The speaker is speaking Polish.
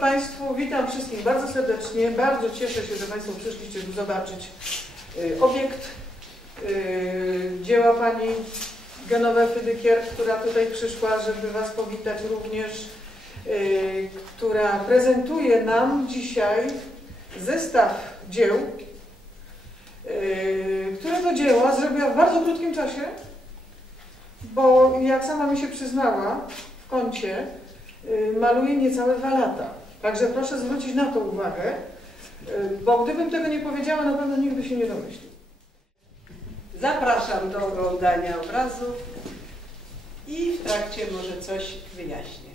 Państwu, witam wszystkich bardzo serdecznie. Bardzo cieszę się, że Państwo przyszliście tu zobaczyć y, obiekt y, dzieła Pani Genowewy Dykier, która tutaj przyszła, żeby Was powitać również, y, która prezentuje nam dzisiaj zestaw dzieł, y, którego dzieła zrobiła w bardzo krótkim czasie, bo jak sama mi się przyznała w kącie, maluje niecałe dwa lata. Także proszę zwrócić na to uwagę, y, bo gdybym tego nie powiedziała, na pewno nikt by się nie domyślił. Zapraszam do oglądania obrazów i w trakcie może coś wyjaśnię.